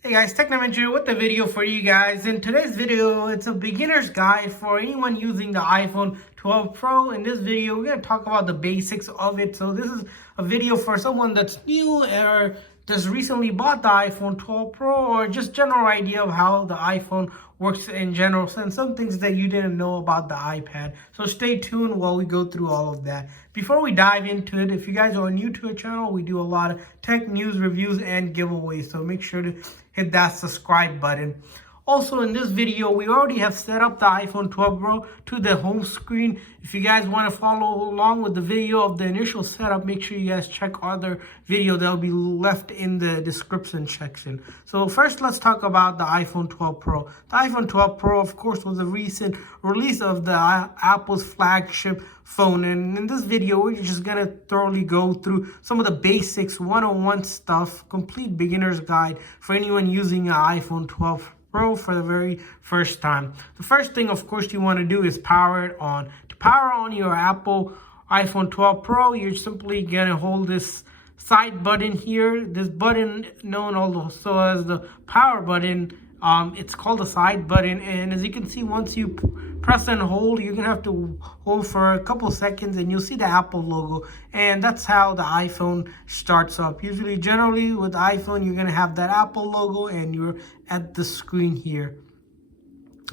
Hey guys, Technomentary with the video for you guys. In today's video, it's a beginner's guide for anyone using the iPhone 12 Pro. In this video, we're going to talk about the basics of it. So this is a video for someone that's new or just recently bought the iPhone 12 Pro, or just general idea of how the iPhone works in general, and some things that you didn't know about the iPad. So stay tuned while we go through all of that. Before we dive into it, if you guys are new to the channel, we do a lot of tech news, reviews, and giveaways. So make sure to hit that subscribe button. Also, in this video, we already have set up the iPhone 12 Pro to the home screen. If you guys want to follow along with the video of the initial setup, make sure you guys check other video that will be left in the description section. So first, let's talk about the iPhone 12 Pro. The iPhone 12 Pro, of course, was a recent release of the Apple's flagship phone. And in this video, we're just going to thoroughly go through some of the basics, 101 stuff, complete beginner's guide for anyone using an iPhone 12 Pro for the very first time. The first thing, of course, you want to do is power it on. To power on your Apple iPhone 12 Pro, you're simply going to hold this side button here. This button, known also as the power button, it's called the side button. And as you can see, once you press and hold, you're going to have to hold for a couple seconds and you'll see the Apple logo. And that's how the iPhone starts up. Generally with iPhone, you're going to have that Apple logo and you're at the screen here.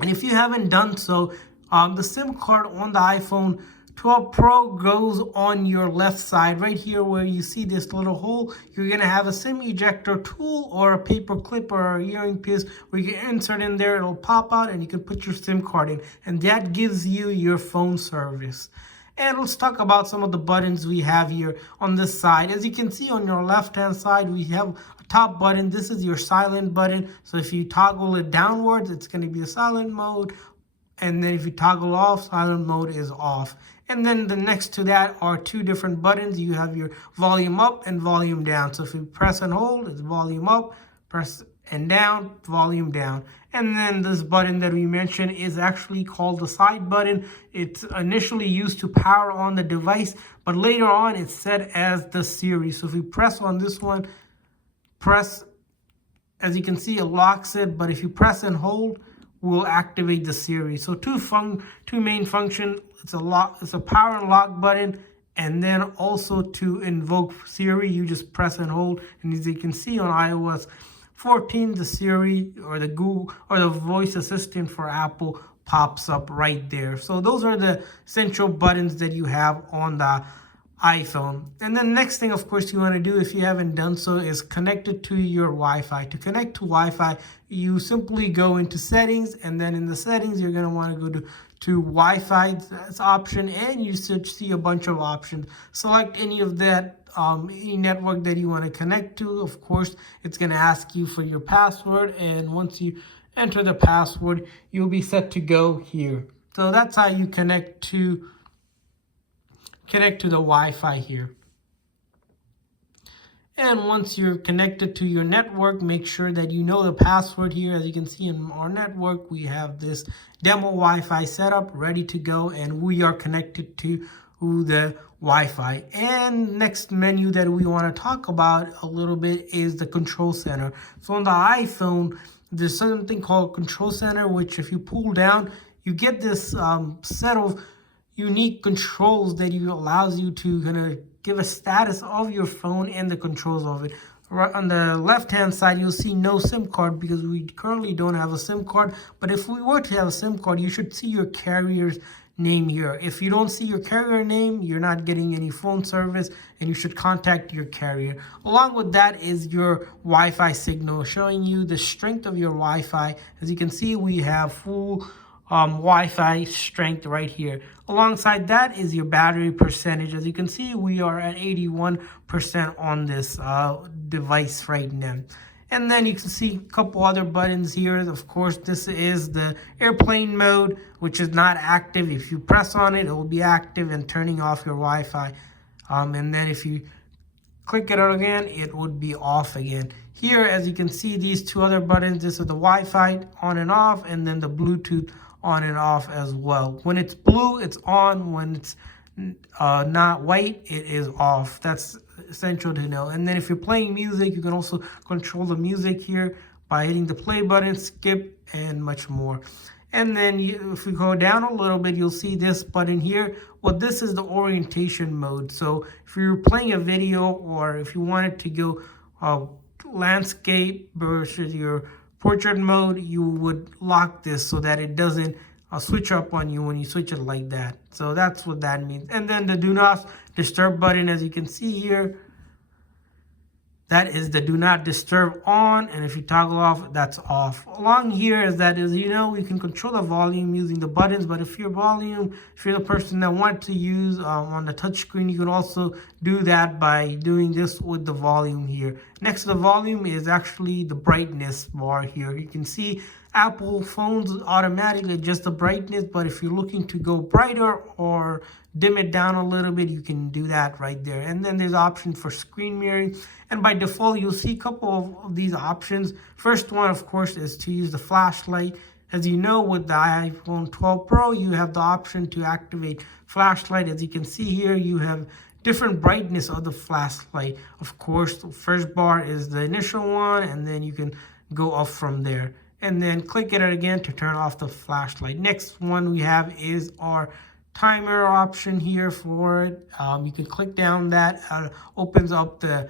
And if you haven't done so, the SIM card on the iPhone 12 Pro goes on your left side right here where you see this little hole. You're going to have a SIM ejector tool or a paper clip or a earring piece where you can insert in there. It'll pop out and you can put your SIM card in, and that gives you your phone service. And let's talk about some of the buttons we have here on this side. As you can see on your left hand side, we have a top button. This is your silent button. So if you toggle it downwards, it's going to be a silent mode. And then if you toggle off, silent mode is off. And then the next to that are two different buttons. You have your volume up and volume down. So if you press and hold, it's volume up, press and down, volume down. And then this button that we mentioned is actually called the side button. It's initially used to power on the device, but later on it's set as the Siri. So if you press on this one, as you can see, it locks it, but if you press and hold, will activate the Siri. So two main functions. It's a power and lock button, and then also to invoke Siri, you just press and hold. And as you can see on iOS 14, the Siri or the Google or the voice assistant for Apple pops up right there. So those are the essential buttons that you have on the iPhone. And then next thing, of course, you want to do, if you haven't done so, is connect it to your Wi-Fi. To connect to Wi-Fi, you simply go into settings, and then in the settings, you're going to want to go to Wi-Fi option, and you should see a bunch of options. Select any of that, any network that you want to connect to. Of course, it's going to ask you for your password, and once you enter the password, you'll be set to go here. So that's how you connect to the Wi-Fi here. And once you're connected to your network, make sure that you know the password here. As you can see in our network, we have this demo Wi-Fi setup ready to go, and we are connected to the Wi-Fi. And next menu that we want to talk about a little bit is the control center. So on the iPhone, there's something called control center, which if you pull down, you get this set of unique controls that allows you to kind of give a status of your phone and the controls of it. Right on the left hand side, you'll see no SIM card because we currently don't have a SIM card. But if we were to have a SIM card, you should see your carrier's name here. If you don't see your carrier name, you're not getting any phone service, and you should contact your carrier. Along with that is your Wi-Fi signal, showing you the strength of your Wi-Fi. As you can see, we have full Wi-Fi strength right here. Alongside that is your battery percentage. As you can see, we are at 81% on this device right now. And then you can see a couple other buttons here. Of course, this is the airplane mode, which is not active. If you press on it, it will be active and turning off your Wi-Fi. And then if you click it out again, it would be off again. Here, as you can see, these two other buttons, this is the Wi-Fi on and off, and then the Bluetooth on and off as well. When it's blue, it's on. When it's not white, it is off. That's essential to know. And then if you're playing music, you can also control the music here by hitting the play button, skip, and much more. And then if we go down a little bit, you'll see this button here. Well, this is the orientation mode. So if you're playing a video, or if you wanted to go landscape versus your portrait mode, you would lock this so that it doesn't switch up on you when you switch it like that. So that's what that means. And then the do not disturb button, as you can see here, that is the do not disturb on, and if you toggle off, that's off. Along here is that, as you know, we can control the volume using the buttons, but if you're the person that want to use on the touch screen, you can also do that by doing this with the volume here. Next to the volume is actually the brightness bar here. You can see Apple phones automatically adjust the brightness, but if you're looking to go brighter or dim it down a little bit, you can do that right there. And then there's option for screen mirroring, and by default you'll see a couple of these options. First one, of course, is to use the flashlight. As you know, with the iPhone 12 Pro, you have the option to activate flashlight. As you can see here, you have different brightness of the flashlight. Of course, the first bar is the initial one, and then you can go up from there. And then click it again to turn off the flashlight. Next one we have is our timer option here for it. You can click down that, opens up the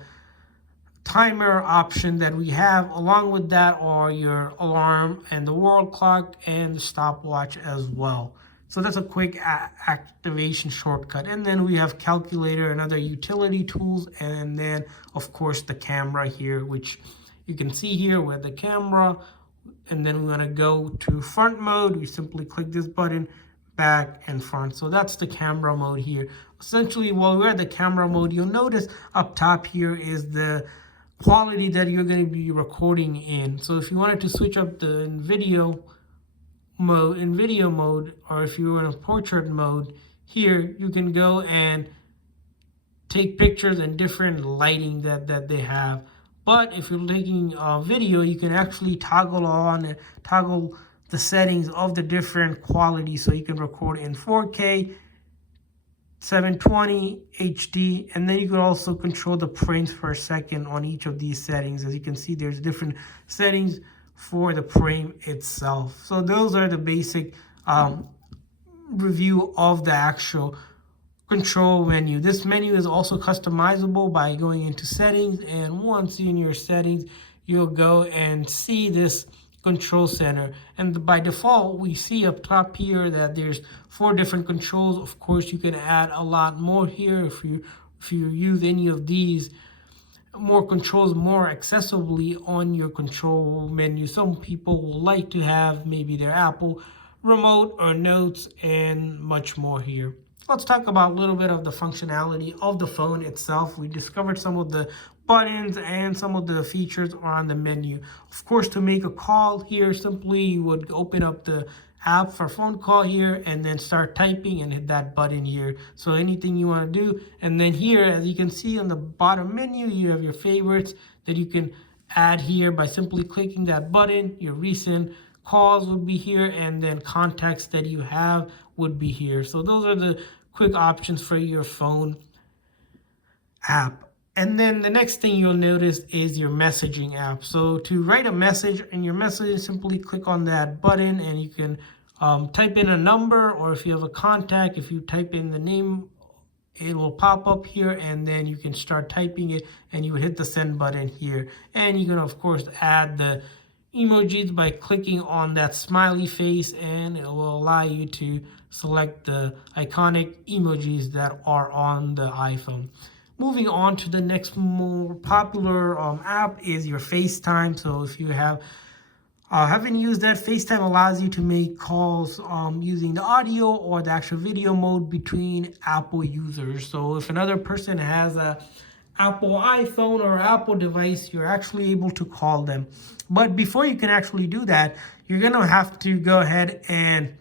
timer option that we have. Along with that are your alarm and the world clock and the stopwatch as well. So that's a quick activation shortcut. And then we have calculator and other utility tools, and then of course the camera here, which you can see here with the camera. And then we want to go to front mode. We simply click this button, back and front. So that's the camera mode here. Essentially, while we're at the camera mode, you'll notice up top here is the quality that you're going to be recording in. So if you wanted to switch up the video mode, or if you were in a portrait mode, here you can go and take pictures in different lighting that they have. But if you're taking a video, you can actually toggle the settings of the different quality, so you can record in 4K, 720, HD, and then you can also control the frames per second on each of these settings. As you can see, there's different settings for the frame itself. So those are the basic review of the actual control menu. This menu is also customizable by going into settings, and once in your settings, you'll go and see this control center. And by default, we see up top here that there's 4 different controls. Of course, you can add a lot more here if you use any of these more controls more accessibly on your control menu. Some people will like to have maybe their Apple remote or notes and much more here. Let's talk about a little bit of the functionality of the phone itself. We discovered some of the buttons and some of the features on the menu. Of course, to make a call here, simply you would open up the app for phone call here and then start typing and hit that button here. So anything you want to do. And then here, as you can see on the bottom menu, you have your favorites that you can add here by simply clicking that button. Your recent calls would be here, and then contacts that you have would be here. So those are the quick options for your phone app. And then the next thing you'll notice is your messaging app. So to write a message in your message, simply click on that button, and you can type in a number, or if you have a contact, if you type in the name, it will pop up here, and then you can start typing it, and you would hit the send button here. And you can, of course, add the emojis by clicking on that smiley face, and it will allow you to select the iconic emojis that are on the iPhone. Moving on to the next more popular app is your FaceTime. So if you haven't used that, FaceTime allows you to make calls using the audio or the actual video mode between Apple users. So if another person has a Apple iPhone or Apple device, you're actually able to call them. But before you can actually do that, you're gonna have to go ahead and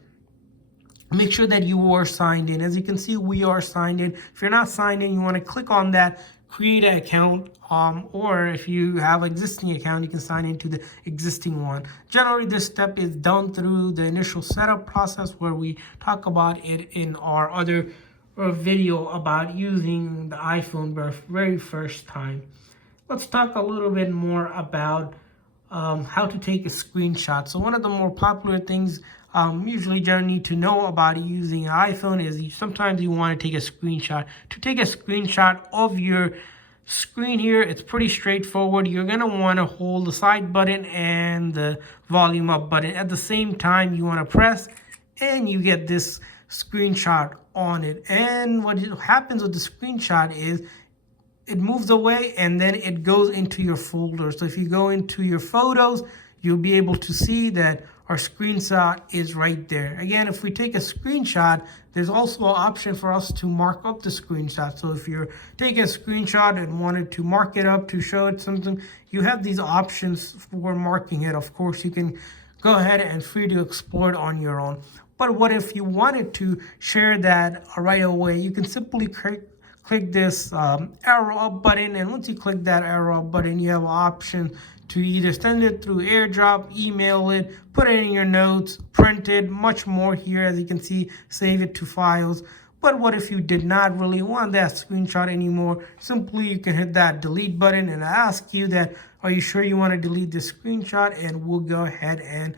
make sure that you are signed in. As you can see, we are signed in. If you're not signed in, you want to click on that create an account, or if you have an existing account, you can sign into the existing one. Generally, this step is done through the initial setup process, where we talk about it in our other video about using the iPhone for the very first time. Let's talk a little bit more about how to take a screenshot. So one of the more popular things usually you need to know about using an iPhone is sometimes you want to take a screenshot. To take a screenshot of your screen here, it's pretty straightforward. You're going to want to hold the side button and the volume up button at the same time. You want to press and you get this screenshot on it. And what happens with the screenshot is it moves away and then it goes into your folder. So if you go into your photos, you'll be able to see that our screenshot is right there. Again, if we take a screenshot, there's also an option for us to mark up the screenshot. So if you're taking a screenshot and wanted to mark it up to show it something, you have these options for marking it. Of course, you can go ahead and free to explore it on your own. But what if you wanted to share that right away? You can simply click this arrow up button, and once you click that arrow up button, you have an option to either send it through Airdrop, email it, put it in your notes, print it, much more here. As you can see, save it to files. But what if you did not really want that screenshot anymore? Simply you can hit that delete button and ask you that, are you sure you want to delete this screenshot? And we'll go ahead and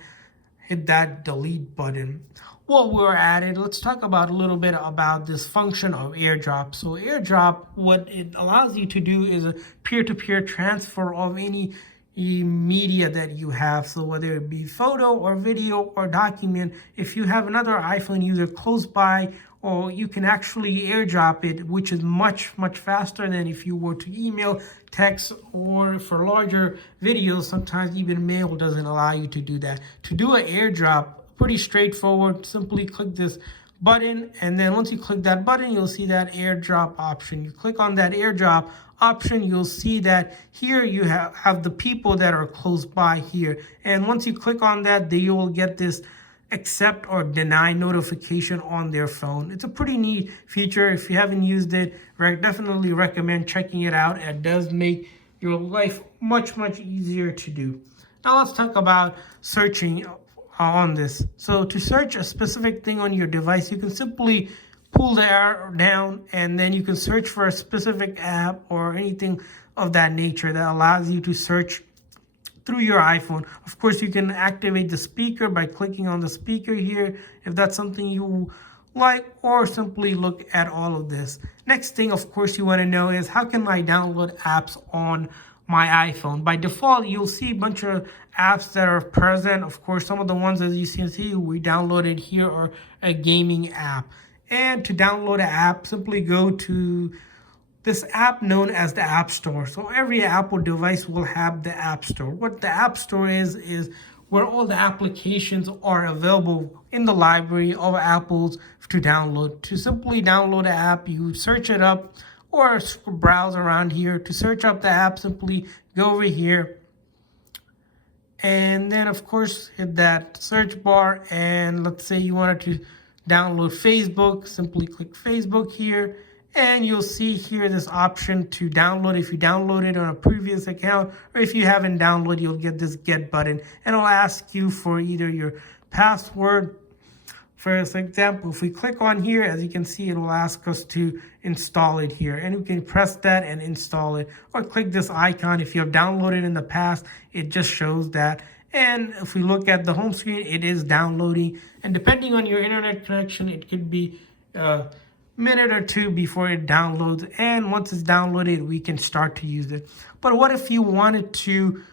hit that delete button. While we're at it, let's talk about a little bit about this function of Airdrop. So Airdrop, what it allows you to do is a peer-to-peer transfer of any media that you have. So whether it be photo or video or document, if you have another iPhone user close by, or you can actually airdrop it, which is much faster than if you were to email, text, or for larger videos, sometimes even mail doesn't allow you to do that. To do an airdrop, pretty straightforward. Simply click this button, and then once you click that button, you'll see that airdrop option. You click on that airdrop option, you'll see that here you have the people that are close by here. And once you click on that, they will get this accept or deny notification on their phone. It's a pretty neat feature. If you haven't used it, definitely recommend checking it out. It does make your life much easier to do. Now let's talk about searching on this. So to search a specific thing on your device, you can simply pull the arrow down and then you can search for a specific app or anything of that nature that allows you to search through your iPhone. Of course, you can activate the speaker by clicking on the speaker here if that's something you like, or simply look at all of this. Next thing, of course, you want to know is how can I download apps on my iPhone? By default, you'll see a bunch of apps that are present. Of course, some of the ones, as you can see, we downloaded here are a gaming app. And to download an app, simply go to this app known as the App Store. So every Apple device will have the App Store. What the App Store is where all the applications are available in the library of Apple's to download. To simply download an app, you search it up or browse around here. To search up the app, simply go over here. And then, of course, hit that search bar. And let's say you wanted to download Facebook. Simply click Facebook here. And you'll see here this option to download. If you download it on a previous account, or if you haven't downloaded, you'll get this get button. And it'll ask you for either your password. For example, if we click on here, as you can see, it will ask us to install it here. And we can press that and install it. Or click this icon. If you have downloaded in the past, it just shows that. And if we look at the home screen, it is downloading. And depending on your internet connection, it could be minute or two before it downloads, and once it's downloaded we can start to use it. But what if you wanted to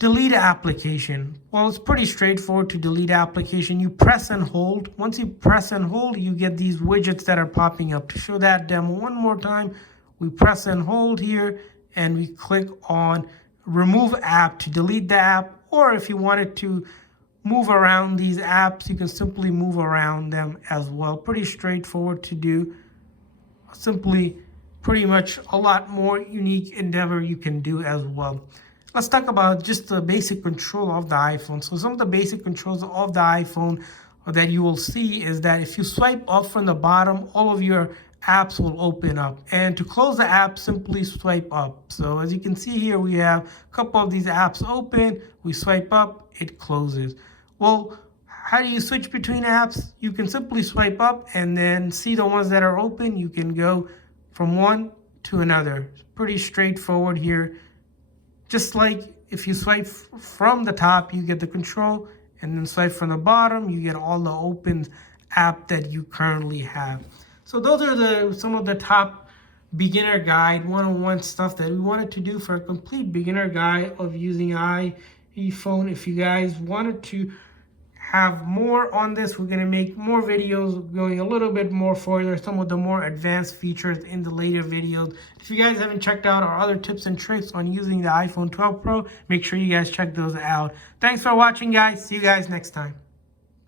delete an application? Well, it's pretty straightforward to delete an application. You press and hold. Once you press and hold, you get these widgets that are popping up. To show that demo one more time, we press and hold here and we click on remove app to delete the app. Or if you wanted to move around these apps, you can simply move around them as well. Pretty straightforward to do. Simply pretty much a lot more unique endeavor you can do as well. Let's talk about just the basic control of the iPhone. So some of the basic controls of the iPhone that you will see is that if you swipe up from the bottom, all of your apps will open up. And to close the app, simply swipe up. So as you can see here, we have a couple of these apps open. We swipe up, it closes. Well, how do you switch between apps? You can simply swipe up and then see the ones that are open. You can go from one to another. It's pretty straightforward here. Just like if you swipe from the top, you get the control, and then swipe from the bottom, you get all the open app that you currently have. So those are some of the top beginner guide one-on-one stuff that we wanted to do for a complete beginner guide of using iPhone. If you guys wanted to have more on this, we're going to make more videos going a little bit more further, some of the more advanced features in the later videos. If you guys haven't checked out our other tips and tricks on using the iPhone 12 Pro, make sure you guys check those out. Thanks for watching, guys. See you guys next time.